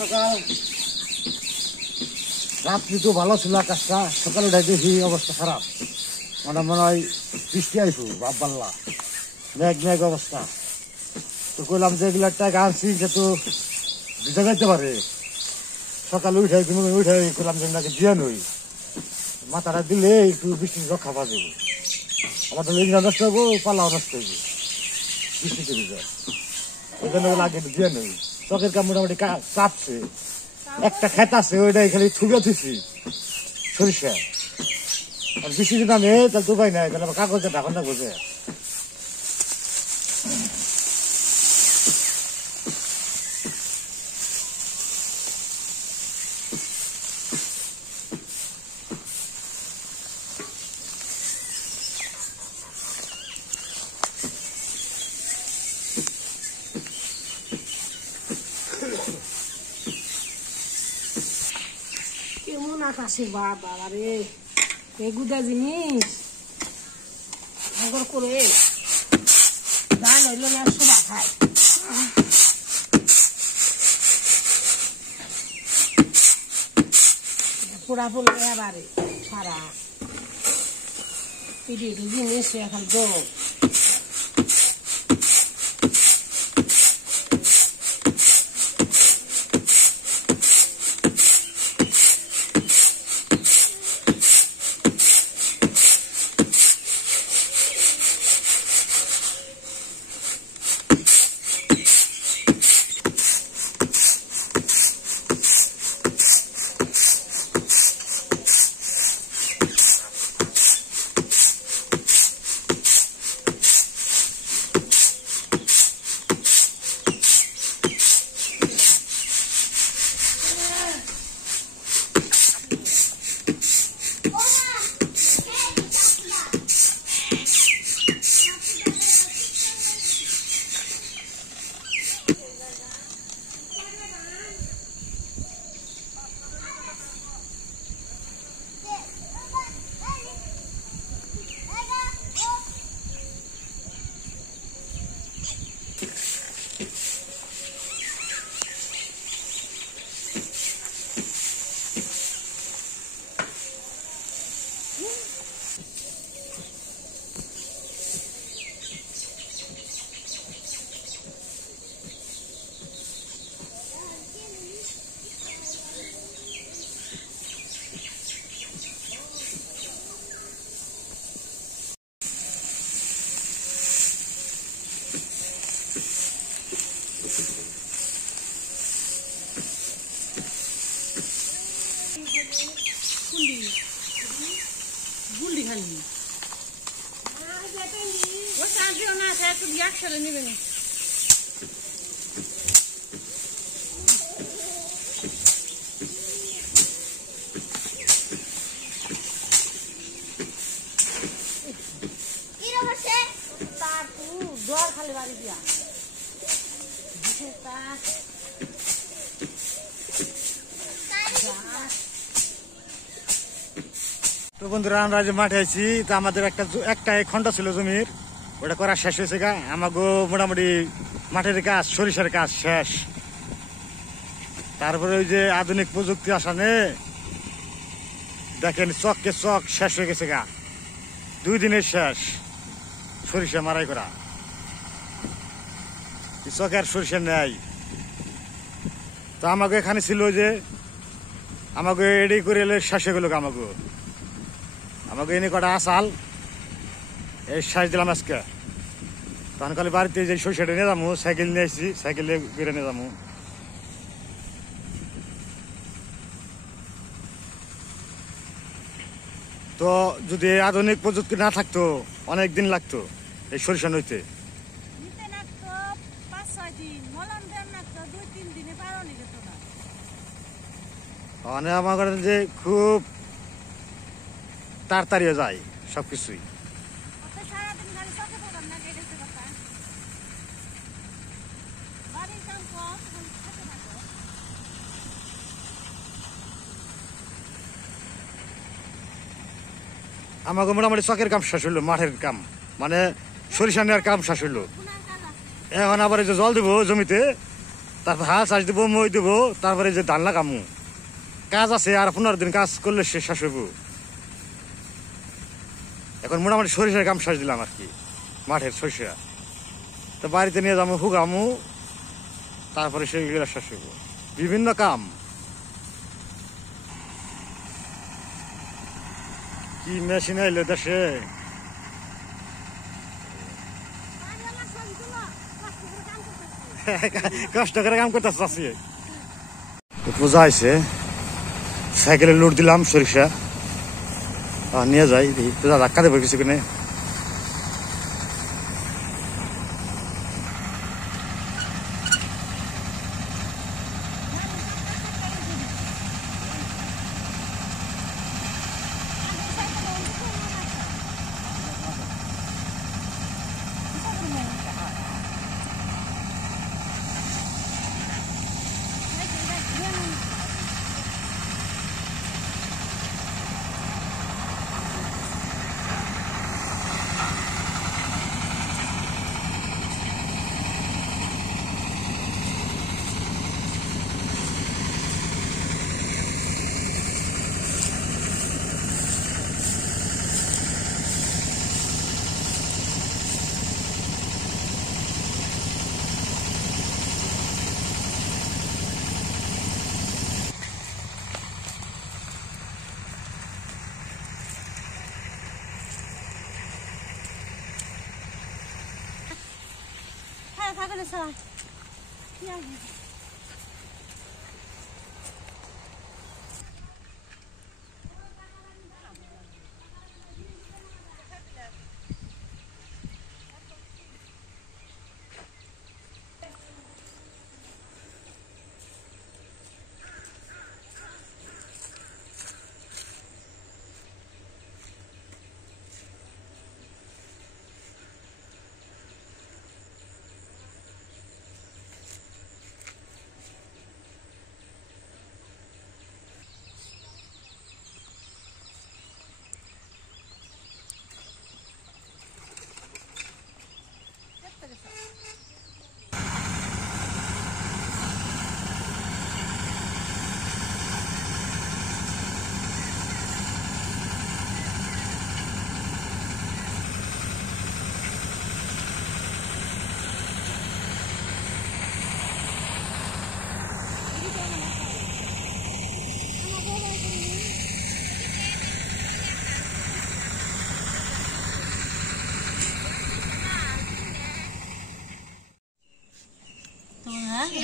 সকাল রাত্রি তো ভালো ছিল আকাশটা, সকালে উঠে দেখি অবস্থা খারাপ, মানে মনে হয় বৃষ্টি আইসু বাপ পাল্লা মেঘ মেঘ অবস্থা। তো কইলাম যে এগুলো টাকা আনছি যেহেতু ভিজা যাইতে পারে, সকালে উঠে কইলাম যে এগুলাকে দিয়ে নই, মাথাটা দিলে একটু বৃষ্টির রক্ষা পাওয়া যাবে। আমার তো লিঙ্গা নষ্ট হবো, পাল্লাও নষ্ট হইবে বৃষ্টিতে ভিজা, ওই জন্য লাগে দিয়ে নই। চকের কাম মোটামুটি কাটছে, একটা খেত আছে ওইটাই খালি ঠুকে দিছি সরিষা, আর বৃষ্টি যদি নামে তাহলে তো উপায় নাই, তাহলে আবার কাগজে ঢাকনটা বোঝে। কেমন আকাশে বাবা রে, এগুদা জিনিস আগর করে ধান হইল না, সবা খায় পোড়া পড়লে এবারে সারা পিঠে জিনিস এখন দো গুলি খালি ও সাজিও না, একটু একসাথে নেবেন। জ্বর খালি বাড়ি দিয়া তো বন্ধুরা আমরা যে মাঠে আছি, তো আমাদের একটা খন্ড ছিল জমির, ওটা করা শেষ হয়েছে গা। আমাকে মোটামুটি মাঠের কাজ সরিষার কাজ শেষ। তারপরে ওই যে আধুনিক প্রযুক্তি আসানে দেখেন চককে চক শেষ হয়ে গেছে গা, 2 দিনের শেষ সরিষা মারাই করা, চকের সরিষা নেই। তো আমাকে এখানে ছিল যে আমাকে এডি করে এলে শেষ হয়ে গেল আমাকে এনে কটা আসাল এই শেষ দিলাম আজকে। তখন খালি বাড়িতে যে সরিষাটা নিয়ে যাবো, সাইকেল নিয়ে আসছি, সাইকেল নিয়ে বেড়ে নিয়ে যাবো। তো যদি আধুনিক প্রযুক্তি না থাকতো অনেক দিন লাগতো এই সরিষা নইতে। মানে আমার যে খুব তাড়াতাড়িও যায় সবকিছুই। আমাকে মোটামুটি চকের কাম শেষ হইলো, মাঠের কাম মানে সরিষা নেওয়ার কাম শেষ হইলো। এখন আবার এই যে জল দিব জমিতে, তারপর হাল চাষ দিব, মই দিব, তারপরে যে ধান লাগামু। কাজ আছে আর 15 দিন কাজ করলে শেষ হইব। এখন মোটামুটি সরিষার কাম শেষ দিলাম আর কি, মাঠের সরিষা। তো বাড়িতে নিয়ে যাবো, হুগামু, তারপরে সেগুলো শেষ হইব। বিভিন্ন কাম কি মেশিন আইলো দেশে। কষ্ট করে কাম করতে চাচ্ছি। পূজা আইছে, সাইকেলে লোড দিলাম সরিষা, নিয়ে যাই। পূজা ধাক্কা দেবো কিছু কিনে।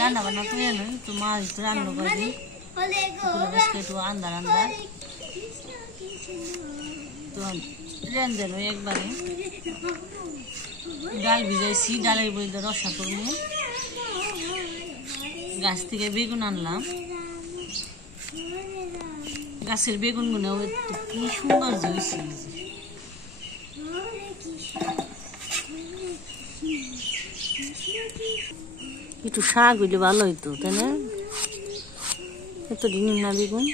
রান্না বান্না করে নই তো মাছ তো রান্না করবি একটু আন্দার আন্দার তো রেঁধে নই একবারে। ডাল ভিজাইছি, ডালের বইতে রসা করবো। গাছ থেকে বেগুন আনলাম, গাছের বেগুন গুলো কি সুন্দর জুইছি। একটু শাক হইলে ভালো হইতো, তাই না? এত দিন না বেগুন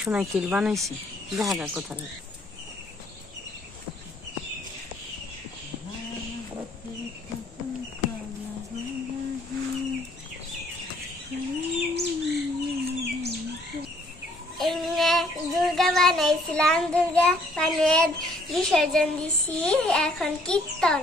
শোনাই খেল বানাইছি, দেখা যাক কোথায়। দুর্গা বানাইছিলাম, দুর্গা বানিয়ে বিসর্জন দিছি, এখন কীর্তন।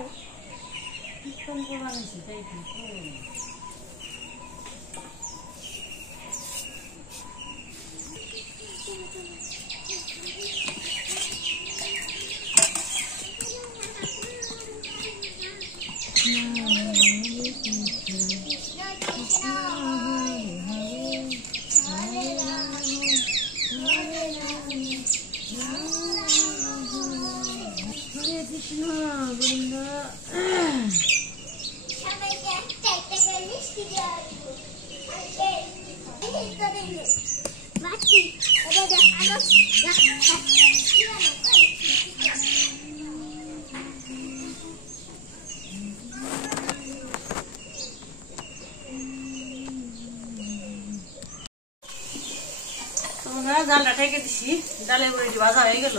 বন্ধুরা জালটা ঠেকে দিছি, ডালের বড়িটি ভাজা হয়ে গেল।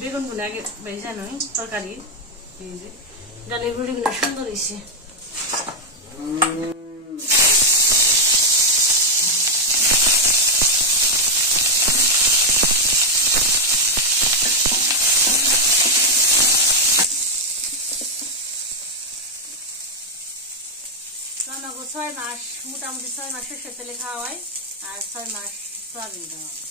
বেগুন গুলো আগে ভেজা নয় তরকারি, এই যে ডালের বড়িগুলো সুন্দর হয়েছে। রান্নাগো 6 মাস, মোটামুটি 6 মাস সরষের তেলে খাওয়া হয় আর 6 মাস সয়াবিন খাওয়া হয়।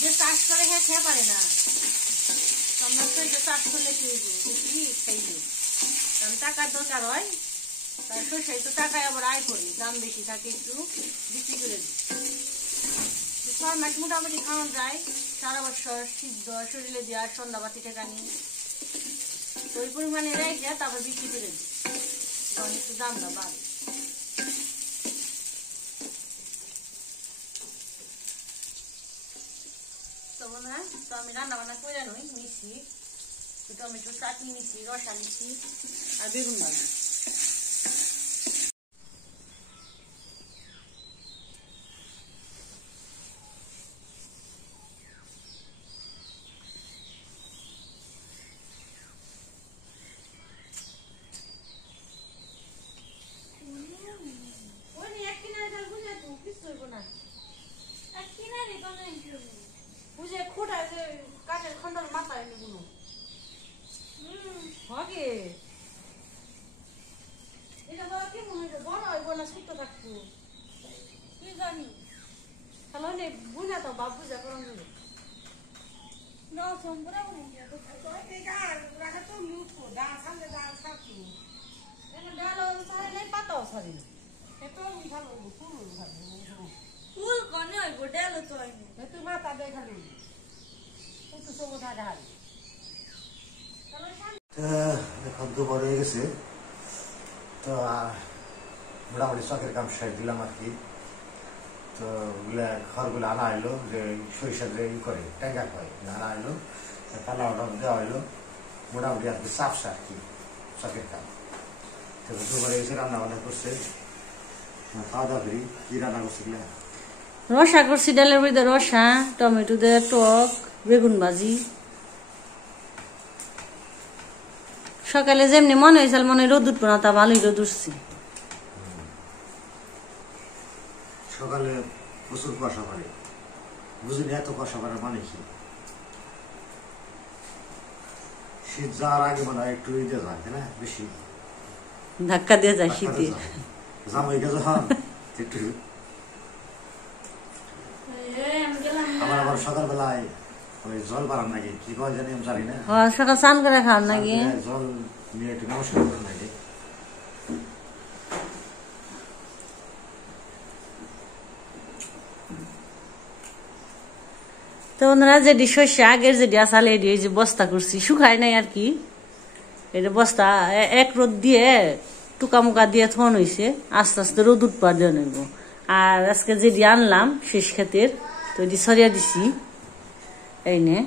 যে চাষ করে খেয়ে পারে না, তোমরা তো এটা চাষ করলে কি খাইবে, কারণ টাকার দরকার হয়। তাই সরষে তো টাকায় আবার আয় করি, দাম বেশি থাকে, একটু বিক্রি করে দিই। 6 মাস মোটামুটি খাওয়া যায়, সারা বছর সিদ্ধ শরীরে দেওয়া সন্ধ্যাবাতি ঠেকানি তো ওই পরিমাণে রেখে তারপর বিক্রি করে দিই, তখন একটু দামটা বাড়ে। তো বন্ধুরা, তো আমি রান্না বান্না করে নই, নিচ্ছি টমেটো চাটনি, নিচ্ছি রসা, নিচ্ছি আর বেগুন ভাজা। বুঝে খোটা যে কাঠের খন্ডার মাথায় এগুলো হবে, এটা বড় কি মনে হয়, বড় হয় না ছোট্ট থাকবো কি জানি, তাহলে বুঝা তো বাপ বুঝা করুন পাতাও সরি ফুল কনে হইব ডাল তো হয়নি, তুই মাথা দেখালি একটু সবু থাকা হারি। এখন দুপুর হয়ে গেছে, তো মোটামুটি চকের কাম শেষ দিলাম আর কি। তো খড়গুলো আনা হইলো, যে সরিষার যে ই করে ট্যাঙ্গা হয় আনা হইলো, কালা দেওয়া হইলো, মোটামুটি আর কি সাফসা আর কি চকের কাম। তো দুপুরে এসে রান্না বান্না করছে, খাওয়া দাওয়া করি। কি রান্না করছে কিনা? রসা করছি, ডালের বড়ি রসা, টমেটো দিয়ে টক, বেগুন ভাজি। সকালে যেমনি মনে হয়েছিল মনে রোদ উঠবো না, তা ভালোই রোদ উঠছি। সকালে প্রচুর কুয়াশা পড়ে, বুঝলি এত কুয়াশা পড়ার মানে কি? শীত যাওয়ার আগে মনে হয় একটু ইয়ে যায়, তাই না? বেশি ধাক্কা দিয়ে যায় শীতে, জামাই গেছে একটু। আমার আবার সকালবেলায় ওই জল বাড়ান নাকি কি কয় জানি আমি জানি না, সকাল স্নান করে খান নাকি, জল নিয়ে একটু নমস্কার করেন নাকি। তো ওনারা যেটি শস্য আগের যেটি আসালে এটি এই যে বস্তা করছি, শুকায় নাই আর কি, এটা বস্তা এক রোদ দিয়ে টুকা মুকা দিয়ে থন হয়েছে, আস্তে আস্তে রোদ উৎপাদ দিয়ে নেব। আর আজকে যেটি আনলাম শেষ ক্ষেতের, তো এটি সরিয়া দিছি এই নে।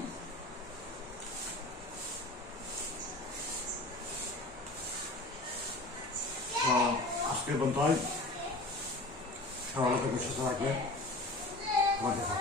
আজকে বলতে হয় সকালে তো সুস্থ থাকবে, তোমার দেখা